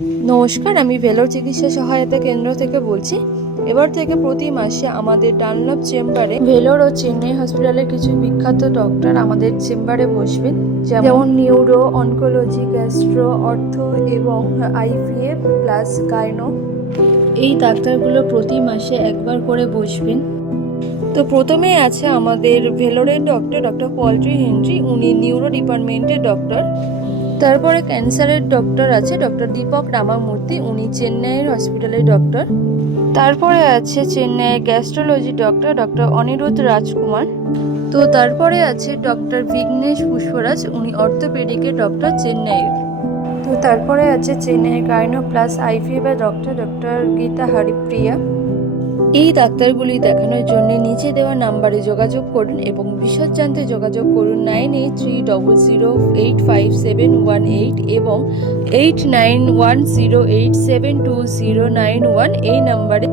নমস্কার, আমি ভেলোর চিকিৎসা সহায়তা কেন্দ্র থেকে বলছি। এবার থেকে প্রতি মাসে আমাদের ডানলপ চেম্বারে ভেলোর ও চেন্নাই হসপিটালের কিছু বিখ্যাত ডক্টর আমাদের চেম্বারে বসবেন, যেমন নিউরো, অনকোলজি, গ্যাস্ট্রো, অর্থো এবং আইভিএফ প্লাস গাইনো। এই ডাক্তারগুলো প্রতি মাসে একবার করে বসবেন। তো প্রথমেই আছে আমাদের ভেলোরের ডক্টর পল্ট্রি হেনরি, উনি নিউরো ডিপার্টমেন্টের ডক্টর। তারপরে ক্যান্সারের ডক্টর আছে ডক্টর দীপক রামামূর্তি, উনি চেন্নাইয়ের হসপিটালের ডক্টর। তারপরে আছে চেন্নাইয়ের গ্যাস্ট্রোলজি ডক্টর অনিরুদ্ধ রাজকুমার। তো তারপরে আছে ডক্টর বিঘ্নেশ পুষ্পরাজ, উনি অর্থোপেডিকের ডক্টর চেন্নাইয়ের। তো তারপরে আছে চেন্নাইয়ের gynae plus IVF doctor Gita Haripriya. এই ডাক্তারগুলি দেখানোর জন্য নিচে দেওয়া নাম্বারে যোগাযোগ করুন এবং বিশদ জানতে যোগাযোগ করুন 9830085718 এবং 8910872091 এই নাম্বারে।